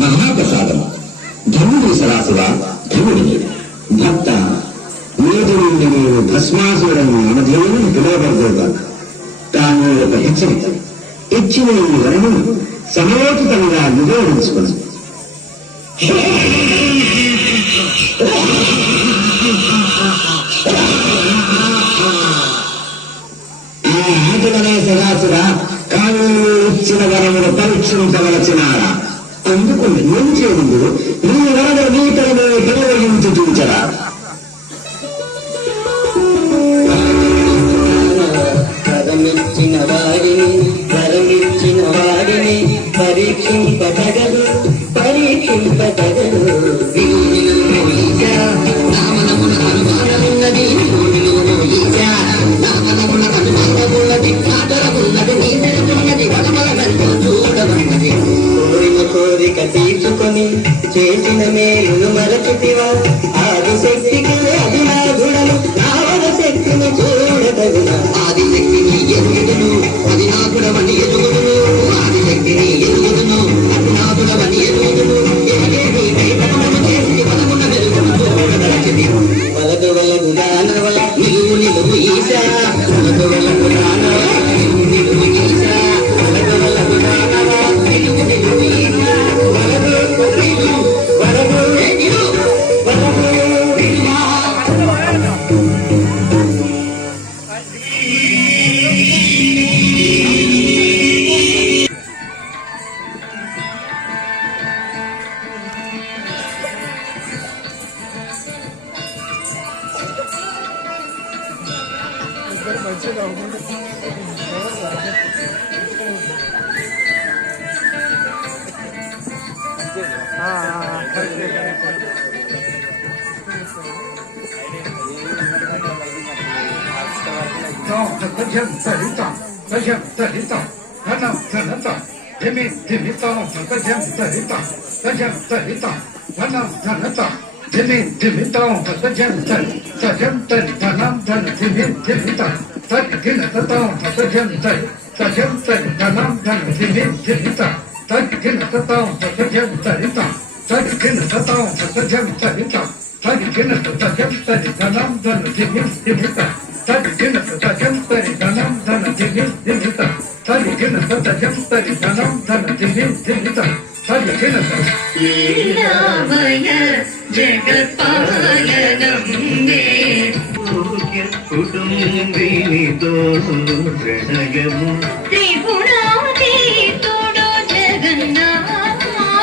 మహాప్రసాదం ధనుడి సరాసువ ధనుడిని భక్త నేటి నుండి నేను భస్మాసురుడని నామధేయుని పిలువబడతాను. తాను ఒక హెచ్చరిక ఇచ్చిన ఈ వరము సమయోచితంగా నివేదించుకుని ఆ ఆటలనే సదాసుర కాను ఇచ్చిన వరమును పరీక్షించవలసినారా? అందుకు ఏం చేయందు నీ వరము నీటనే ప్రయోగించి చూచరా? వరమిచ్చిన వారిని పరీక్షింపదగదు కోరిక తీర్చుకొని చేసిన మేలును మరచితివా? ఆదిశక్తికి అభినాథుడను నావన శక్తిని చూడదగునా? ఆదిశక్తిని ఎదుగుదును అభినాథుడవని ఎదుగుదును. ఆదిశక్తిని ఎదుగుదును అభినాథుడవని ఎదుగుదును. వలదు వలదు దానవ నిలువు నిలువు ఈశా, వలదు వలదు దానవ నిలువు నిలువు ఈశా, వలదు వలదు దానవ నిలువు నిలువు ఈశా, వలదు నిలువు వలదు నిలువు వలదు నిలువా. కుటుంబినితో ప్రణయము